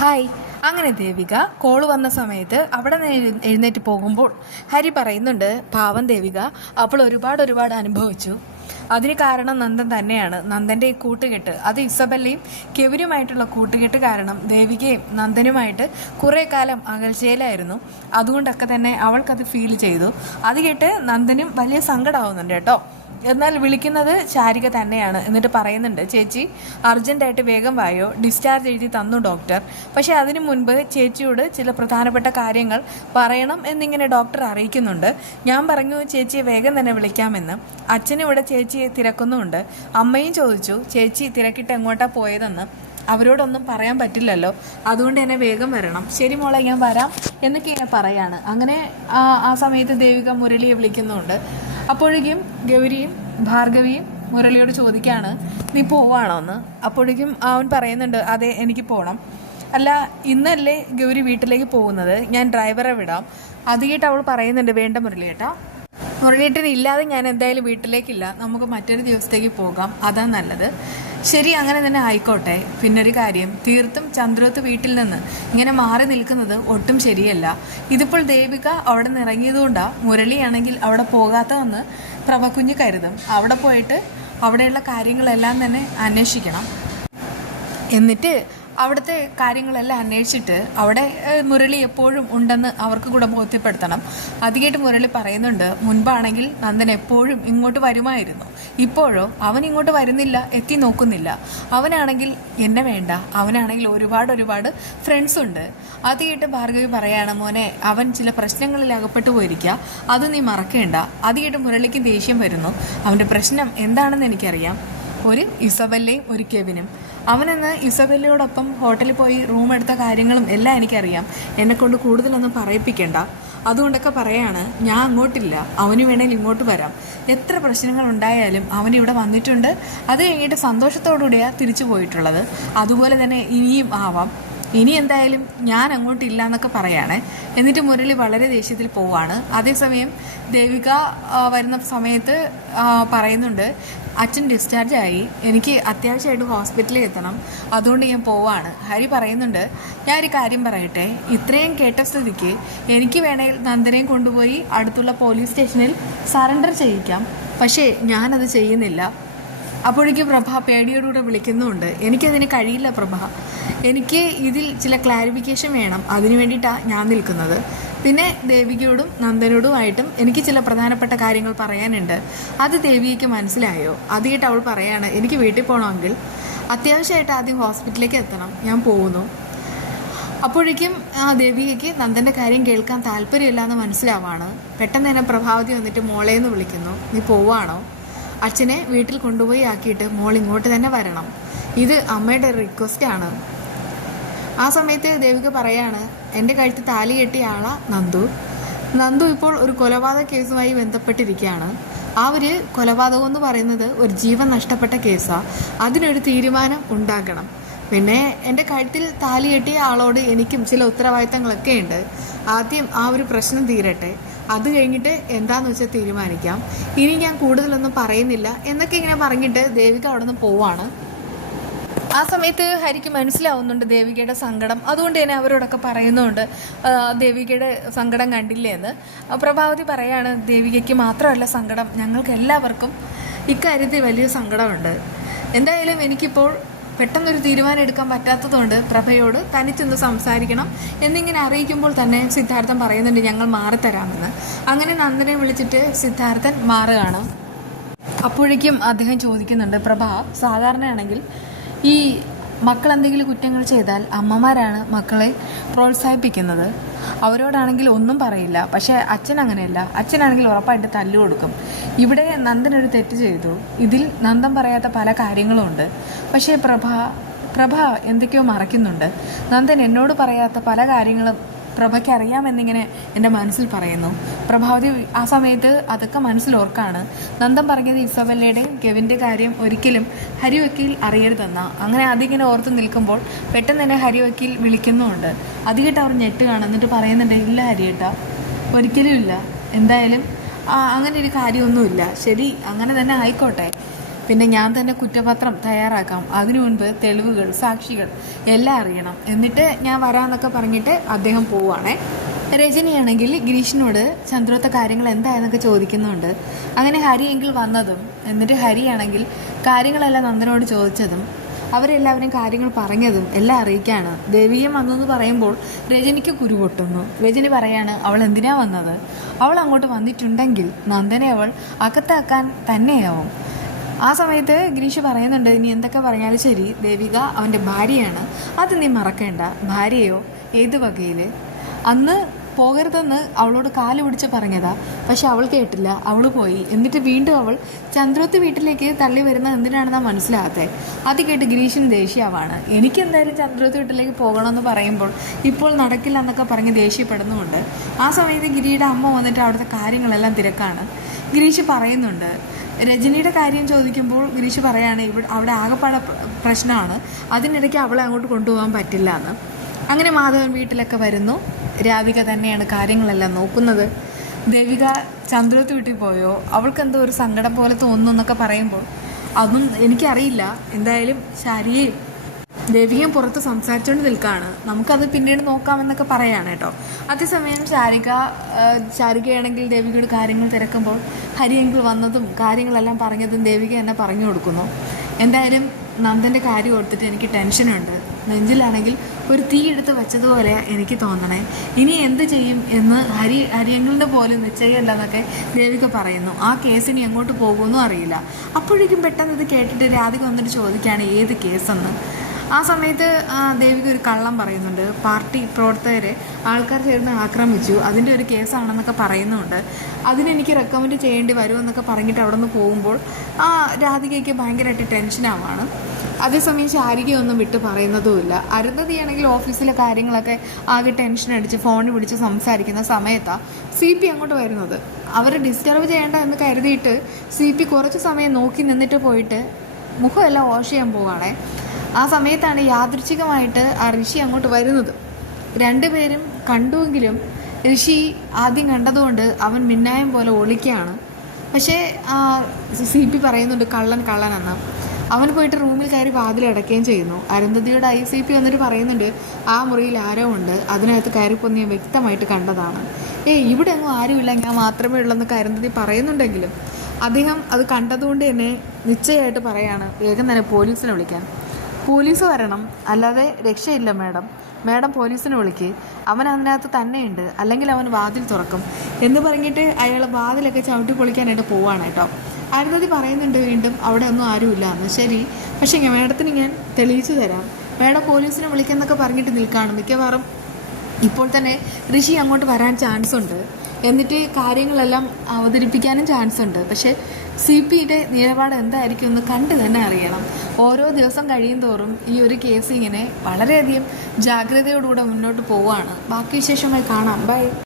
Hi. അങ്ങനെ Devika call വന്ന സമയത്ത് അവിടെ നിന്ന് എഴുന്നേറ്റ് പോകുമ്പോൾ ഹരി പറയുന്നുണ്ട്, പാവം ദേവിക അപ്പോൾ ഒരുപാട് അനുഭവിച്ചു. അതിന് കാരണം നന്ദൻ തന്നെയാണ്. നന്ദൻ്റെ ഈ കൂട്ടുകെട്ട്, അത് ഇസബല്ലയും കെവിനുമായിട്ടുള്ള കൂട്ടുകെട്ട് കാരണം ദേവികയും നന്ദനുമായിട്ട് കുറേ കാലം അകൽച്ചയിലായിരുന്നു. അതുകൊണ്ടൊക്കെ തന്നെ അവൾക്കത് ഫീൽ ചെയ്തു. അത് കേട്ട് നന്ദനും വലിയ സങ്കടമാവുന്നുണ്ട് കേട്ടോ. എന്നാൽ വിളിക്കുന്നത് ശാരിക തന്നെയാണ്. എന്നിട്ട് പറയുന്നുണ്ട്, ചേച്ചി അർജൻറ്റായിട്ട് വേഗം വായോ, ഡിസ്ചാർജ് എഴുതി തന്നു ഡോക്ടർ. പക്ഷേ അതിനു മുൻപ് ചേച്ചിയോട് ചില പ്രധാനപ്പെട്ട കാര്യങ്ങൾ പറയണം എന്നിങ്ങനെ ഡോക്ടർ അറിയിക്കുന്നുണ്ട്. ഞാൻ പറഞ്ഞു ചേച്ചിയെ വേഗം തന്നെ വിളിക്കാമെന്ന്. അച്ഛനും ഇവിടെ ചേച്ചിയെ തിരക്കുന്നുമുണ്ട്. അമ്മയും ചോദിച്ചു ചേച്ചി തിരക്കിട്ട് എങ്ങോട്ടാ പോയതെന്ന്. അവരോടൊന്നും പറയാൻ പറ്റില്ലല്ലോ, അതുകൊണ്ട് തന്നെ വേഗം വരണം. ശരി മോളെ, ഞാൻ വരാം എന്നൊക്കെ ഇങ്ങനെ പറയാണ്. അങ്ങനെ ആ സമയത്ത് ദേവിക മുരളിയെ വിളിക്കുന്നുണ്ട്. അപ്പോഴേക്കും ഗൗരിയും ഭാർഗവിയും മുരളിയോട് ചോദിക്കുകയാണ്, നീ പോവാണോ എന്ന്. അപ്പോഴേക്കും അവൻ പറയുന്നുണ്ട്, അതെ എനിക്ക് പോകണം. അല്ല, ഇന്നല്ലേ ഗൗരി വീട്ടിലേക്ക് പോകുന്നത്, ഞാൻ ഡ്രൈവറെ വിടാം. അത് കേട്ട് അവൾ പറയുന്നുണ്ട്, വേണ്ട മുരളിയേട്ടാ, മുരളിയേട്ടന് ഇല്ലാതെ ഞാൻ എന്തായാലും വീട്ടിലേക്കില്ല, നമുക്ക് മറ്റൊരു ദിവസത്തേക്ക് പോകാം, അതാ നല്ലത്. ശരി, അങ്ങനെ തന്നെ ആയിക്കോട്ടെ. പിന്നൊരു കാര്യം, തീർത്തും ചന്ദ്രോത്ത് വീട്ടിൽ നിന്ന് ഇങ്ങനെ മാറി നിൽക്കുന്നത് ഒട്ടും ശരിയല്ല. ഇതിപ്പോൾ ദേവിക അവിടെ നിന്ന് ഇറങ്ങിയതുകൊണ്ടാണ് മുരളിയാണെങ്കിൽ അവിടെ പോകാത്തതെന്ന് പ്രഭകുഞ്ഞ് കരുതും. അവിടെ പോയിട്ട് അവിടെയുള്ള കാര്യങ്ങളെല്ലാം തന്നെ അന്വേഷിക്കണം. എന്നിട്ട് അവിടുത്തെ കാര്യങ്ങളെല്ലാം അന്വേഷിച്ചിട്ട് അവിടെ മുരളി എപ്പോഴും ഉണ്ടെന്ന് അവർക്ക് കൂടെ ബോധ്യപ്പെടുത്തണം. അതികേട്ട് മുരളി പറയുന്നുണ്ട്, മുൻപാണെങ്കിൽ നന്ദൻ എപ്പോഴും ഇങ്ങോട്ട് വരുമായിരുന്നു, ഇപ്പോഴോ അവൻ ഇങ്ങോട്ട് വരുന്നില്ല, എത്തി നോക്കുന്നില്ല. അവനാണെങ്കിൽ എന്നെ വേണ്ട, അവനാണെങ്കിൽ ഒരുപാട് ഫ്രണ്ട്സ് ഉണ്ട്. അത് കേട്ട് ഭാർഗവി പറയാണ്, മോനെ അവൻ ചില പ്രശ്നങ്ങളിൽ അകപ്പെട്ടു പോയിരിക്കുക, അത് നീ മറക്കേണ്ട. അത് കേട്ട് മുരളിക്ക് ദേഷ്യം വരുന്നു. അവൻ്റെ പ്രശ്നം എന്താണെന്ന് എനിക്കറിയാം, ഒരു ഇസബല്ലയും ഒരു കെവിനും. അവനെന്ന് ഇസബല്ലയോടൊപ്പം ഹോട്ടലിൽ പോയി റൂം എടുത്ത കാര്യങ്ങളും എല്ലാം എനിക്കറിയാം. എന്നെക്കൊണ്ട് കൂടുതലൊന്നും പറയിപ്പിക്കേണ്ട. അതുകൊണ്ടൊക്കെ പറയാണ്, ഞാൻ അങ്ങോട്ടില്ല, അവന് വേണേൽ ഇങ്ങോട്ട് വരാം. എത്ര പ്രശ്നങ്ങൾ ഉണ്ടായാലും അവനിവിടെ വന്നിട്ടുണ്ട്. അത് കഴിഞ്ഞിട്ട് സന്തോഷത്തോടുകൂടിയാണ് തിരിച്ചു പോയിട്ടുള്ളത്. അതുപോലെ തന്നെ ഇനിയും ആവാം. ഇനി എന്തായാലും ഞാൻ അങ്ങോട്ടില്ല എന്നൊക്കെ പറയുകയാണ്. എന്നിട്ട് മുരളി വളരെ ദേഷ്യത്തിൽ പോവാണ്. അതേസമയം ദേവിക വരുന്ന സമയത്ത് പറയുന്നുണ്ട്, അച്ഛൻ ഡിസ്ചാർജ് ആയി, എനിക്ക് അത്യാവശ്യമായിട്ട് ഹോസ്പിറ്റലിൽ എത്തണം, അതുകൊണ്ട് ഞാൻ പോവാണ്. ഹരി പറയുന്നുണ്ട്, ഞാനൊരു കാര്യം പറയട്ടെ, ഇത്രയും കേട്ട സ്ഥിതിക്ക് എനിക്ക് വേണമെങ്കിൽ നന്ദനെയും കൊണ്ടുപോയി അടുത്തുള്ള പോലീസ് സ്റ്റേഷനിൽ സറണ്ടർ ചെയ്യിക്കാം, പക്ഷേ ഞാനത് ചെയ്യുന്നില്ല. അപ്പോഴേക്കും പ്രഭ പേടിയോടുകൂടെ വിളിക്കുന്നുമുണ്ട്, എനിക്കതിന് കഴിയില്ല പ്രഭ, എനിക്ക് ഇതിൽ ചില ക്ലാരിഫിക്കേഷൻ വേണം, അതിനു വേണ്ടിയിട്ടാണ് ഞാൻ നിൽക്കുന്നത്. പിന്നെ ദേവികയോടും നന്ദനോടുമായിട്ടും എനിക്ക് ചില പ്രധാനപ്പെട്ട കാര്യങ്ങൾ പറയാനുണ്ട്. അത് ദേവികയ്ക്ക് മനസ്സിലായോ? അതിയിട്ട് അവൾ പറയാണ്, എനിക്ക് വീട്ടിൽ പോകണമെങ്കിൽ അത്യാവശ്യമായിട്ട് ആദ്യം ഹോസ്പിറ്റലിലേക്ക് എത്തണം, ഞാൻ പോകുന്നു. അപ്പോഴേക്കും ദേവികയ്ക്ക് നന്ദൻ്റെ കാര്യം കേൾക്കാൻ താല്പര്യമില്ല എന്ന് മനസ്സിലാവാണ്. പെട്ടെന്ന് തന്നെ പ്രഭാവതി വന്നിട്ട് മോളേന്ന് വിളിക്കുന്നു, നീ പോവാണോ? അച്ഛനെ വീട്ടിൽ കൊണ്ടുപോയി ആക്കിയിട്ട് മോൾ ഇങ്ങോട്ട് തന്നെ വരണം, ഇത് അമ്മയുടെ റിക്വസ്റ്റാണ്. ആ സമയത്ത് ദേവിക പറയാണ്, എൻ്റെ കഴുത്ത് താലി കെട്ടിയ ആളാ നന്ദു ഇപ്പോൾ ഒരു കൊലപാതക കേസുമായി ബന്ധപ്പെട്ടിരിക്കുകയാണ്. ആ ഒരു കൊലപാതകം എന്ന് പറയുന്നത് ഒരു ജീവൻ നഷ്ടപ്പെട്ട കേസാണ്. അതിനൊരു തീരുമാനം ഉണ്ടാക്കണം. പിന്നെ എൻ്റെ കഴുത്തിൽ താലി കെട്ടിയ ആളോട് എനിക്കും ചില ഉത്തരവാദിത്തങ്ങളൊക്കെ ഉണ്ട്. ആദ്യം ആ ഒരു പ്രശ്നം തീരട്ടെ, അത് കഴിഞ്ഞിട്ട് എന്താണെന്ന് വെച്ചാൽ തീരുമാനിക്കാം. ഇനി ഞാൻ കൂടുതലൊന്നും പറയുന്നില്ല എന്നൊക്കെ ഇങ്ങനെ പറഞ്ഞിട്ട് ദേവിക അവിടെ നിന്ന് പോവാണ്. ആ സമയത്ത് ഹരിക്ക് മനസ്സിലാവുന്നുണ്ട് ദേവികയുടെ സങ്കടം. അതുകൊണ്ട് തന്നെ അവരോടൊക്കെ പറയുന്നുണ്ട്, ദേവികയുടെ സങ്കടം കണ്ടില്ലേ എന്ന്. പ്രഭാവതി പറയാണ്, ദേവികയ്ക്ക് മാത്രമല്ല സങ്കടം, ഞങ്ങൾക്ക് എല്ലാവർക്കും ഇക്കാര്യത്തിൽ വലിയ സങ്കടമുണ്ട്. എന്തായാലും എനിക്കിപ്പോൾ പെട്ടെന്നൊരു തീരുമാനം എടുക്കാൻ പറ്റാത്തതുകൊണ്ട് പ്രഭയോട് തനിച്ചൊന്ന് സംസാരിക്കണം എന്നിങ്ങനെ അറിയിക്കുമ്പോൾ തന്നെ സിദ്ധാർത്ഥൻ പറയുന്നുണ്ട്, ഞങ്ങൾ മാറിത്തരാമെന്ന്. അങ്ങനെ നന്ദനെ വിളിച്ചിട്ട് സിദ്ധാർത്ഥൻ മാറുകയാണ്. അപ്പോഴേക്കും അദ്ദേഹം ചോദിക്കുന്നുണ്ട്, പ്രഭ, സാധാരണയാണെങ്കിൽ ഈ മക്കൾ എന്തെങ്കിലും കുറ്റങ്ങൾ ചെയ്താൽ അമ്മമാരാണ് മക്കളെ പ്രോത്സാഹിപ്പിക്കുന്നത്, അവരോടാണെങ്കിൽ ഒന്നും പറയില്ല. പക്ഷേ അച്ഛൻ അങ്ങനെയല്ല, അച്ഛനാണെങ്കിൽ ഉറപ്പായിട്ട് തല്ലു കൊടുക്കും. ഇവിടെ നന്ദനൊരു തെറ്റ് ചെയ്തു, ഇതിൽ നന്ദൻ പറയാത്ത പല കാര്യങ്ങളും ഉണ്ട്. പക്ഷേ പ്രഭ എന്തൊക്കെയോ മറയ്ക്കുന്നുണ്ട്. നന്ദൻ എന്നോട് പറയാത്ത പല കാര്യങ്ങളും പ്രഭയ്ക്ക് അറിയാമെന്നിങ്ങനെ എൻ്റെ മനസ്സിൽ പറയുന്നു. പ്രഭാവതി ആ സമയത്ത് അതൊക്കെ മനസ്സിലോർക്കാണ്. നന്ദൻ പറഞ്ഞത് ഇസബല്ലയുടെയും കെവിൻ്റെ കാര്യം ഒരിക്കലും ഹരി വക്കീൽ അറിയരുതെന്ന. അങ്ങനെ അതിങ്ങനെ ഓർത്ത് നിൽക്കുമ്പോൾ പെട്ടെന്ന് തന്നെ ഹരി വക്കീൽ വിളിക്കുന്നുമുണ്ട്. അത് കേട്ട് അവർ ഞെട്ടുകയാണ്. എന്നിട്ട് പറയുന്നുണ്ട്, ഇല്ല ഹരിയേട്ടാ, ഒരിക്കലും ഇല്ല, എന്തായാലും അങ്ങനെ ഒരു കാര്യമൊന്നുമില്ല. ശരി, അങ്ങനെ തന്നെ ആയിക്കോട്ടെ. പിന്നെ ഞാൻ തന്നെ കുറ്റപത്രം തയ്യാറാക്കാം. അതിനു മുൻപ് തെളിവുകൾ, സാക്ഷികൾ എല്ലാം അറിയണം. എന്നിട്ട് ഞാൻ വരാമെന്നൊക്കെ പറഞ്ഞിട്ട് അദ്ദേഹം പോവുകയാണേ. രജനിയാണെങ്കിൽ ഗിരീഷിനോട് ചന്ദ്രത്തെ കാര്യങ്ങൾ എന്തായെന്നൊക്കെ ചോദിക്കുന്നുണ്ട്. അങ്ങനെ ഹരിയെങ്കിൽ വന്നതും എന്നിട്ട് ഹരിയാണെങ്കിൽ കാര്യങ്ങളെല്ലാം നന്ദനോട് ചോദിച്ചതും അവരെല്ലാവരും കാര്യങ്ങൾ പറഞ്ഞതും എല്ലാം അറിയിക്കാണ്. ദേവിയും വന്നെന്ന് പറയുമ്പോൾ രജനിക്ക് കുരു പൊട്ടുന്നു. രജനി പറയാണ് അവൾ എന്തിനാ വന്നത്, അവൾ അങ്ങോട്ട് വന്നിട്ടുണ്ടെങ്കിൽ നന്ദനെ അവൾ അകത്താക്കാൻ തന്നെയാവും. ആ സമയത്ത് ഗിരീഷ് പറയുന്നുണ്ട്, ഇനി എന്തൊക്കെ പറഞ്ഞാലും ശരി ദേവിക അവൻ്റെ ഭാര്യയാണ്, അത് നീ മറക്കേണ്ട. ഭാര്യയോ ഏത് വകയിൽ? അന്ന് പോകരുതെന്ന് അവളോട് കാല് പിടിച്ച് പറഞ്ഞതാ, പക്ഷെ അവൾ കേട്ടില്ല, അവൾ പോയി. എന്നിട്ട് വീണ്ടും അവൾ ചന്ദ്രോത്ത് വീട്ടിലേക്ക് തള്ളി വരുന്നത് എന്തിനാണെന്നാ മനസ്സിലാകാത്തത്. അത് കേട്ട് ഗിരീഷിന് ദേഷ്യമാണ്. എനിക്കെന്തായാലും ചന്ദ്രോത്ത് വീട്ടിലേക്ക് പോകണമെന്ന് പറയുമ്പോൾ ഇപ്പോൾ നടക്കില്ല എന്നൊക്കെ പറഞ്ഞ് ദേഷ്യപ്പെടുന്നുമുണ്ട്. ആ സമയത്ത് ഗിരിയുടെ അമ്മ വന്നിട്ട് അവിടുത്തെ കാര്യങ്ങളെല്ലാം തിരക്കാണ്. ഗിരീഷ് പറയുന്നുണ്ട്, രജനിയുടെ കാര്യം ചോദിക്കുമ്പോൾ ഗിരീഷ് പറയാണ് അവിടെ ആകെപ്പാടെ പ്രശ്നമാണ്, അതിനിടയ്ക്ക് അവളെ അങ്ങോട്ട് കൊണ്ടുപോകാൻ പറ്റില്ല എന്ന്. അങ്ങനെ മാധവൻ വീട്ടിലൊക്കെ വരുന്നു. രാധിക തന്നെയാണ് കാര്യങ്ങളെല്ലാം നോക്കുന്നത്. ദേവിക ചന്ദ്രത്ത് വീട്ടിൽ പോയോ, അവൾക്കെന്തോ ഒരു സങ്കടം പോലെ തോന്നുന്നു എന്നൊക്കെ പറയുമ്പോൾ അതൊന്നും എനിക്കറിയില്ല. എന്തായാലും ശാരികയും ദേവികയും പുറത്ത് സംസാരിച്ചുകൊണ്ട് നിൽക്കുകയാണ്. നമുക്കത് പിന്നീട് നോക്കാമെന്നൊക്കെ പറയാണ് കേട്ടോ. അതേസമയം ശാരികയാണെങ്കിൽ ദേവികയുടെ കാര്യങ്ങൾ തിരക്കുമ്പോൾ ഹരിയെങ്കിൽ വന്നതും കാര്യങ്ങളെല്ലാം പറഞ്ഞതും ദേവിക എന്നെ പറഞ്ഞു കൊടുക്കുന്നു. എന്തായാലും നന്ദൻ്റെ കാര്യം ഓർത്തിട്ട് എനിക്ക് ടെൻഷനുണ്ട്. നെഞ്ചിലാണെങ്കിൽ ഒരു തീ എടുത്ത് വെച്ചതുപോലെ എനിക്ക് തോന്നണേ. ഇനി എന്ത് ചെയ്യും എന്ന് ഹരിയങ്ങളുടെ പോലും നിശ്ചയമല്ല എന്നൊക്കെ ദേവിക പറയുന്നു. ആ കേസ് ഇനി എങ്ങോട്ട് പോകുമെന്നും അറിയില്ല. അപ്പോഴേക്കും പെട്ടെന്ന് ഇത് കേട്ടിട്ട് രാധിക വന്നിട്ട് ചോദിക്കുകയാണ് ഏത് കേസെന്ന്. ആ സമയത്ത് ദേവിക ഒരു കള്ളം പറയുന്നുണ്ട്. പാർട്ടി പ്രവർത്തകരെ ആൾക്കാർ ചേർന്ന് ആക്രമിച്ചു, അതിൻ്റെ ഒരു കേസാണെന്നൊക്കെ പറയുന്നുണ്ട്. അതിനെനിക്ക് റെക്കമെൻഡ് ചെയ്യേണ്ടി വരുമെന്നൊക്കെ പറഞ്ഞിട്ട് അവിടെ നിന്ന് പോകുമ്പോൾ രാധികയ്ക്ക് ഭയങ്കരമായിട്ട് ടെൻഷനാവാണ്. അതേസമയം ശാരികയൊന്നും വിട്ട് പറയുന്നതുമില്ല. അരുന്ധതിയാണെങ്കിൽ ഓഫീസിലെ കാര്യങ്ങളൊക്കെ ആകെ ടെൻഷൻ അടിച്ച് ഫോണിൽ വിളിച്ച് സംസാരിക്കുന്ന സമയത്താണ് CP അങ്ങോട്ട് വരുന്നത്. അവരെ ഡിസ്റ്റർബ് ചെയ്യേണ്ട എന്ന് കരുതിയിട്ട് CP കുറച്ച് സമയം നോക്കി നിന്നിട്ട് പോയിട്ട് മുഖമെല്ലാം വാഷ് ചെയ്യാൻ പോവുകയാണേ. ആ സമയത്താണ് യാദൃച്ഛികമായിട്ട് ആ ഋഷി അങ്ങോട്ട് വരുന്നത്. രണ്ടുപേരും കണ്ടുവെങ്കിലും ഋഷി ആദ്യം കണ്ടതുകൊണ്ട് അവൻ മിന്നായം പോലെ ഒളിക്കുകയാണ്. പക്ഷേ CP പറയുന്നുണ്ട് കള്ളനെന്ന്. അവൻ പോയിട്ട് റൂമിൽ കയറി വാതിലടയ്ക്കുകയും ചെയ്യുന്നു. അരുന്ധതിയുടെ ICP വന്നിട്ട് പറയുന്നുണ്ട് ആ മുറിയിൽ ആരോ ഉണ്ട്, അതിനകത്ത് കയറിപ്പോന്ന് ഞാൻ വ്യക്തമായിട്ട് കണ്ടതാണ്. ഇവിടെ ഒന്നും ആരുമില്ല, ഞാൻ മാത്രമേ ഉള്ളെന്നൊക്കെ അരുന്ധതി പറയുന്നുണ്ടെങ്കിലും അദ്ദേഹം അത് കണ്ടതുകൊണ്ട് തന്നെ നിശ്ചയമായിട്ട് പറയാണ് വേഗം തന്നെ പോലീസിനെ വിളിക്കാൻ. പോലീസ് വരണം, അല്ലാതെ രക്ഷയില്ല മാഡം പോലീസിനെ വിളിക്ക്, അവൻ അതിനകത്ത് തന്നെയുണ്ട്, അല്ലെങ്കിൽ അവൻ വാതിൽ തുറക്കും എന്ന് പറഞ്ഞിട്ട് അയാൾ വാതിലൊക്കെ ചവിട്ടി പൊളിക്കാനായിട്ട് പോവാണ് കേട്ടോ. അരുന്ധതി പറയുന്നുണ്ട് വീണ്ടും അവിടെ ഒന്നും ആരുമില്ല എന്ന്. ശരി, പക്ഷേ മാഡത്തിന് ഞാൻ തെളിയിച്ചു തരാം, മാഡം പോലീസിനെ വിളിക്കാമെന്നൊക്കെ പറഞ്ഞിട്ട് നിൽക്കുകയാണ്. മിക്കവാറും ഇപ്പോൾ തന്നെ ഋഷി അങ്ങോട്ട് വരാൻ ചാൻസ് ഉണ്ട്, എന്നിട്ട് കാര്യങ്ങളെല്ലാം അവതരിപ്പിക്കാനും ചാൻസ് ഉണ്ട്. പക്ഷേ CPയുടെ നിലപാട് എന്തായിരിക്കും എന്ന് കണ്ടു തന്നെ അറിയണം. ഓരോ ദിവസം കഴിയും തോറും ഈ ഒരു കേസ് ഇങ്ങനെ വളരെയധികം ജാഗ്രതയോടുകൂടെ മുന്നോട്ട് പോവുകയാണ്. ബാക്കി വിശേഷങ്ങൾ കാണാം. ബൈ.